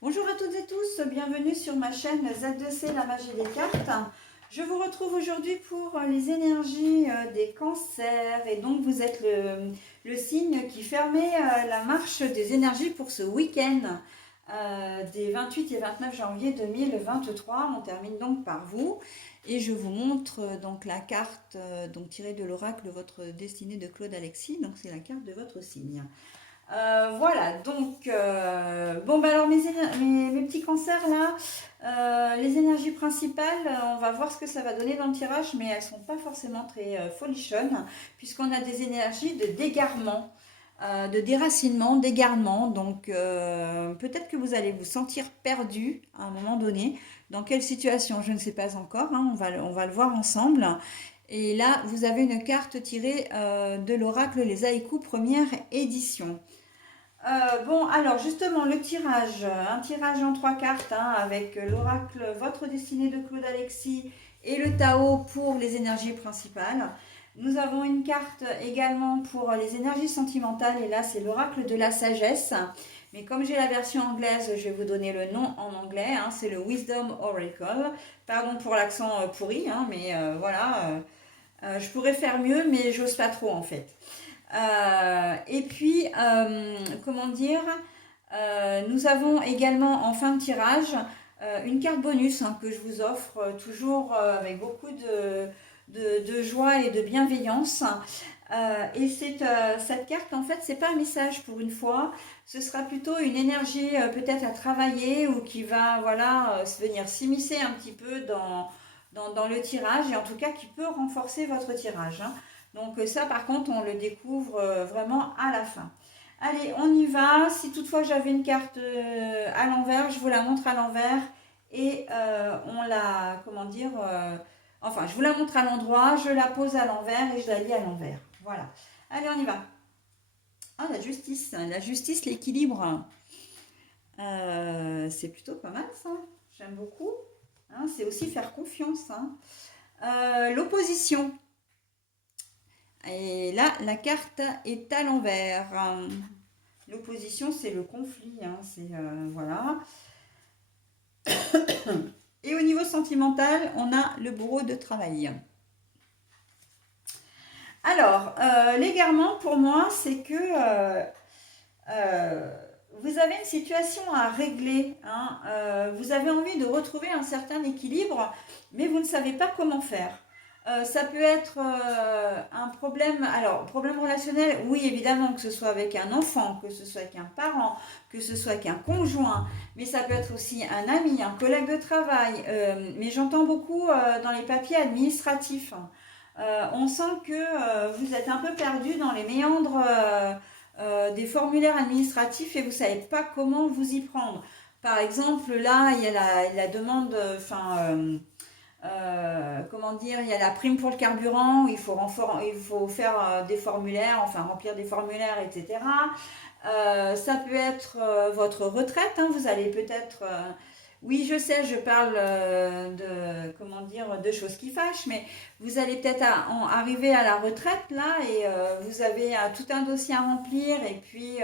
Bonjour à toutes et tous, bienvenue sur ma chaîne Z2C, la magie des cartes. Je vous retrouve aujourd'hui pour les énergies des cancers et donc vous êtes le signe qui fermait la marche des énergies pour ce week-end des 28 et 29 janvier 2023. On termine donc par vous et je vous montre donc la carte donc tirée de l'oracle Votre destinée de Claude Alexis, donc c'est la carte de votre signe. Voilà, donc, bon, bah alors mes petits cancers là, les énergies principales, on va voir ce que ça va donner dans le tirage, mais elles ne sont pas forcément très folichonnes, puisqu'on a des énergies de dégarement, de déracinement, d'égarement, donc peut-être que vous allez vous sentir perdu à un moment donné. Dans quelle situation, je ne sais pas encore, hein, on va le voir ensemble. Et là, vous avez une carte tirée de l'oracle Les Haïkus première édition. Bon, alors justement, le tirage, un tirage en trois cartes hein, avec l'oracle Votre destinée de Claude Alexis et le Tao pour les énergies principales. Nous avons une carte également pour les énergies sentimentales et là c'est l'oracle de la sagesse. Mais comme j'ai la version anglaise, je vais vous donner le nom en anglais. Hein, c'est le Wisdom Oracle. Pardon pour l'accent pourri, hein, mais voilà. Je pourrais faire mieux, mais j'ose pas trop en fait. Et puis, comment dire, nous avons également en fin de tirage une carte bonus hein, que je vous offre toujours avec beaucoup de joie et de bienveillance. Et cette carte, en fait, c'est pas un message pour une fois. Ce sera plutôt une énergie peut-être à travailler ou qui va, voilà, venir s'immiscer un petit peu dans le tirage et en tout cas qui peut renforcer votre tirage. Hein. Donc ça, par contre, on le découvre vraiment à la fin. Allez, on y va. Si toutefois j'avais une carte à l'envers, je vous la montre à l'envers et on la, comment dire, enfin, je vous la montre à l'endroit, je la pose à l'envers et je la lis à l'envers. Voilà. Allez, on y va. Ah, la justice, l'équilibre. C'est plutôt pas mal ça. J'aime beaucoup. Hein, c'est aussi faire confiance. Hein. L'opposition. Et là, la carte est à l'envers. L'opposition, c'est le conflit. Hein, c'est voilà. Et au niveau sentimental, on a le bourreau de travail. Alors, l'égarement, pour moi, c'est que euh, vous avez une situation à régler. Hein, vous avez envie de retrouver un certain équilibre, mais vous ne savez pas comment faire. Ça peut être un problème, alors problème relationnel, oui évidemment, que ce soit avec un enfant, que ce soit avec un parent, que ce soit avec un conjoint, mais ça peut être aussi un ami, un collègue de travail, mais j'entends beaucoup dans les papiers administratifs. On sent que vous êtes un peu perdu dans les méandres des formulaires administratifs et vous ne savez pas comment vous y prendre. Par exemple, là, il y a la demande, comment dire, il y a la prime pour le carburant, où il faut faire des formulaires, enfin remplir des formulaires, etc. Ça peut être votre retraite, hein, vous allez peut-être... oui, je sais, je parle de, comment dire, de choses qui fâchent, mais vous allez peut-être arriver à la retraite là et vous avez tout un dossier à remplir et puis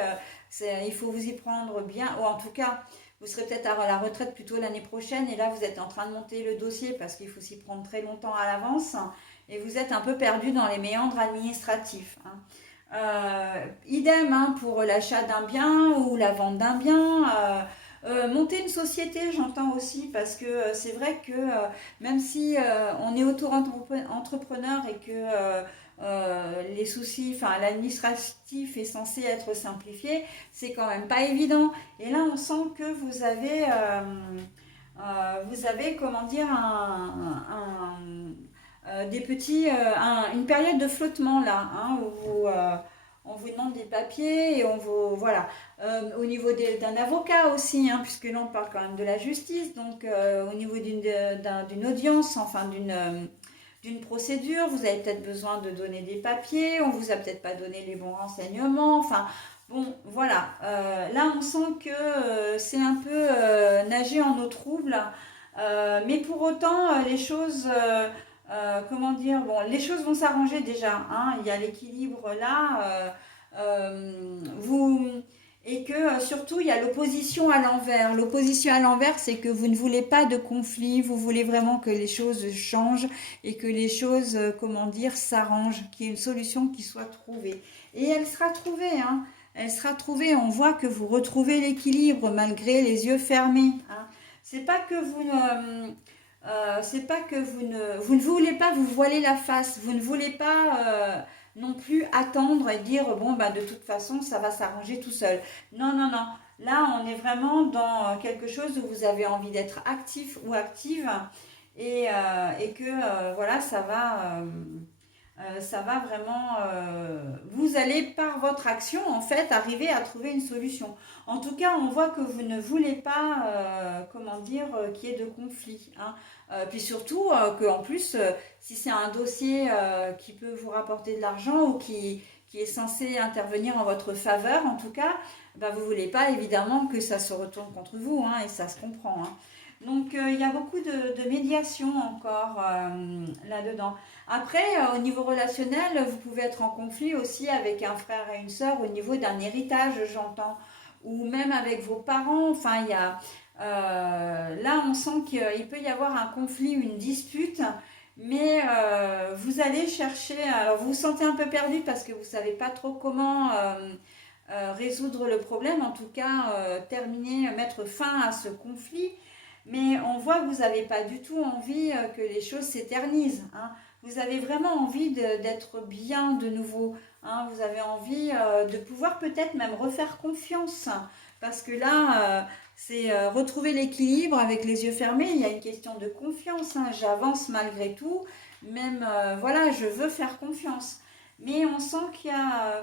il faut vous y prendre bien, ou en tout cas, vous serez peut-être à la retraite plutôt l'année prochaine et là vous êtes en train de monter le dossier parce qu'il faut s'y prendre très longtemps à l'avance et vous êtes un peu perdu dans les méandres administratifs. Hein. Idem hein, pour l'achat d'un bien ou la vente d'un bien. Monter une société, j'entends aussi, parce que c'est vrai que même si on est auto-entrepreneur et que les soucis, enfin l'administratif est censé être simplifié, c'est quand même pas évident. Et là, on sent que vous avez comment dire, des petits, une période de flottement là, hein, où on vous demande des papiers et on vous, voilà. Au niveau d'un avocat aussi, hein, puisque là on parle quand même de la justice, donc au niveau d'une audience, enfin d'une procédure, vous avez peut-être besoin de donner des papiers, on vous a peut-être pas donné les bons renseignements, enfin bon voilà, là on sent que c'est un peu nager en eau trouble, mais pour autant les choses, comment dire, bon les choses vont s'arranger déjà, hein, il y a l'équilibre là, vous Et que surtout, il y a l'opposition à l'envers. L'opposition à l'envers, c'est que vous ne voulez pas de conflit, vous voulez vraiment que les choses changent et que les choses, comment dire, s'arrangent, qu'il y ait une solution qui soit trouvée. Et elle sera trouvée, hein. Elle sera trouvée. On voit que vous retrouvez l'équilibre malgré les yeux fermés, hein. C'est pas que c'est pas que vous ne voulez pas vous voiler la face, vous ne voulez pas non plus attendre et dire bon bah de toute façon ça va s'arranger tout seul. Non, non, non. Là on est vraiment dans quelque chose où vous avez envie d'être actif ou active et que voilà ça va vraiment, vous allez par votre action en fait arriver à trouver une solution. En tout cas, on voit que vous ne voulez pas, comment dire, qu'il y ait de conflit, hein. Puis surtout que en plus, si c'est un dossier qui peut vous rapporter de l'argent ou qui est censé intervenir en votre faveur, en tout cas, bah, vous ne voulez pas évidemment que ça se retourne contre vous, hein, et ça se comprend, hein. Donc il y a beaucoup de médiation encore là-dedans. Après, au niveau relationnel, vous pouvez être en conflit aussi avec un frère et une sœur au niveau d'un héritage, j'entends, ou même avec vos parents. Enfin, il y a, là, on sent qu'il peut y avoir un conflit, une dispute, mais vous allez chercher. Alors, vous vous sentez un peu perdu parce que vous ne savez pas trop comment résoudre le problème, en tout cas, terminer, mettre fin à ce conflit. Mais on voit que vous n'avez pas du tout envie que les choses s'éternisent, hein. Vous avez vraiment envie d'être bien de nouveau, hein. Vous avez envie de pouvoir peut-être même refaire confiance. Parce que là, c'est retrouver l'équilibre avec les yeux fermés. Il y a une question de confiance, hein. J'avance malgré tout. Même, voilà, je veux faire confiance. Mais on sent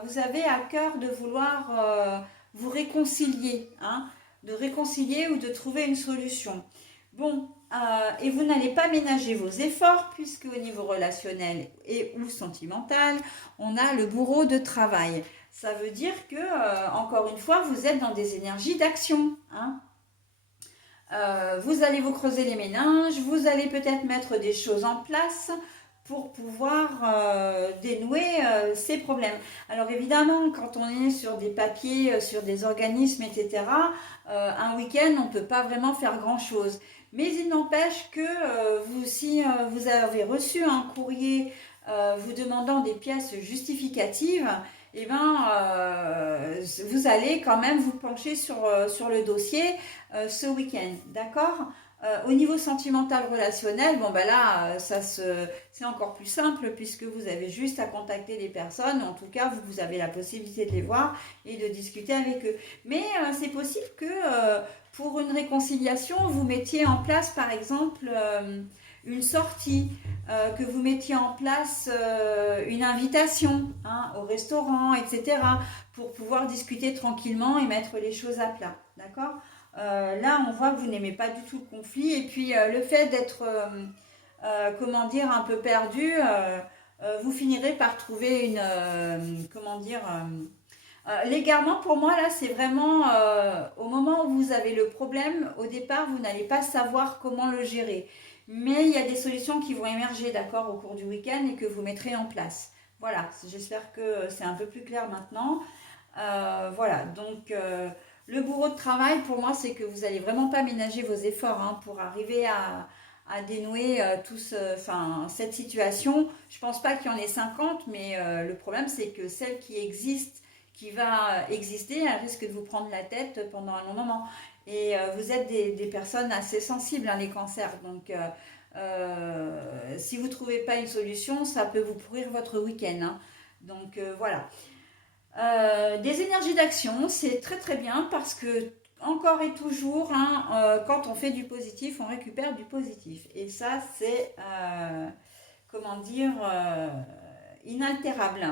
vous avez à cœur de vouloir vous réconcilier, hein, de réconcilier ou de trouver une solution. Bon, et vous n'allez pas ménager vos efforts puisque au niveau relationnel et ou sentimental, on a le bourreau de travail. Ça veut dire que, encore une fois, vous êtes dans des énergies d'action, hein. Vous allez vous creuser les méninges, vous allez peut-être mettre des choses en place pour pouvoir dénouer ces problèmes. Alors évidemment, quand on est sur des papiers, sur des organismes, etc., un week-end, on ne peut pas vraiment faire grand-chose. Mais il n'empêche que si vous avez reçu un courrier vous demandant des pièces justificatives, eh ben, vous allez quand même vous pencher sur le dossier ce week-end, d'accord? Au niveau sentimental relationnel, bon ben là, c'est encore plus simple puisque vous avez juste à contacter les personnes. En tout cas, vous avez la possibilité de les voir et de discuter avec eux. Mais c'est possible que pour une réconciliation, vous mettiez en place, par exemple, une sortie, que vous mettiez en place une invitation, hein, au restaurant, etc., pour pouvoir discuter tranquillement et mettre les choses à plat, d'accord? Là, on voit que vous n'aimez pas du tout le conflit. Et puis, le fait d'être, comment dire, un peu perdu, vous finirez par trouver une, comment dire, l'égarement, pour moi, là, c'est vraiment au moment où vous avez le problème, au départ, vous n'allez pas savoir comment le gérer. Mais il y a des solutions qui vont émerger, d'accord, au cours du week-end et que vous mettrez en place. Voilà, j'espère que c'est un peu plus clair maintenant. Voilà, donc le bourreau de travail, pour moi, c'est que vous n'allez vraiment pas ménager vos efforts, hein, pour arriver à dénouer cette situation. Je ne pense pas qu'il y en ait 50, mais le problème, c'est que celle qui existe, qui va exister, elle risque de vous prendre la tête pendant un long moment. Et vous êtes des personnes assez sensibles, hein, les cancers. Donc, si vous ne trouvez pas une solution, ça peut vous pourrir votre week-end, hein. Donc, voilà. Des énergies d'action, c'est très très bien parce que encore et toujours, hein, quand on fait du positif, on récupère du positif. Et ça, c'est, comment dire, inaltérable.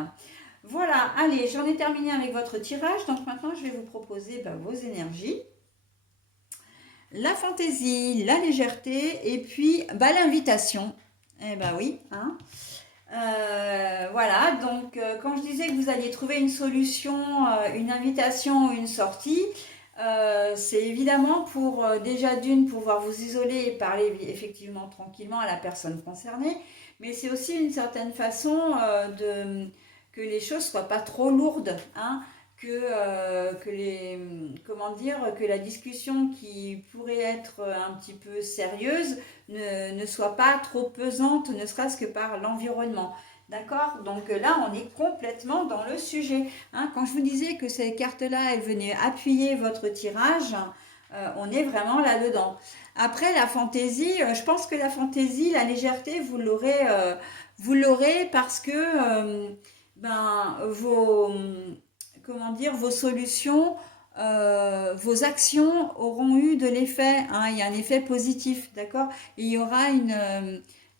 Voilà, allez, j'en ai terminé avec votre tirage. Donc maintenant, je vais vous proposer vos énergies. La fantaisie, la légèreté et puis l'invitation. Eh ben oui, hein. Voilà, donc quand je disais que vous alliez trouver une solution, une invitation, une sortie, c'est évidemment pour déjà d'une pouvoir vous isoler et parler effectivement tranquillement à la personne concernée, mais c'est aussi une certaine façon que les choses soient pas trop lourdes, hein, que la discussion qui pourrait être un petit peu sérieuse ne soit pas trop pesante, ne serait-ce que par l'environnement. D'accord? Donc là, on est complètement dans le sujet. Hein, quand je vous disais que ces cartes-là, elles venaient appuyer votre tirage, on est vraiment là-dedans. Après, la fantaisie, je pense que la fantaisie, la légèreté, vous l'aurez parce que comment dire, vos solutions, vos actions auront eu de l'effet. Hein, il y a un effet positif, d'accord? Et il y aura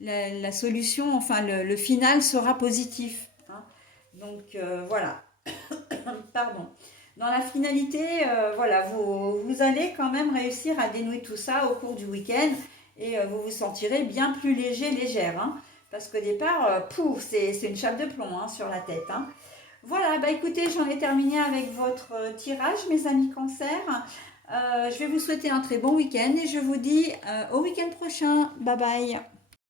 la solution, enfin le final sera positif. Hein. Donc voilà. Pardon. Dans la finalité, voilà, vous allez quand même réussir à dénouer tout ça au cours du week-end et vous vous sentirez bien plus léger, légère. Hein, parce qu'au départ, pouf, c'est une chape de plomb hein, sur la tête. Hein. Voilà, bah écoutez, j'en ai terminé avec votre tirage, mes amis cancer. Je vais vous souhaiter un très bon week-end et je vous dis au week-end prochain. Bye bye.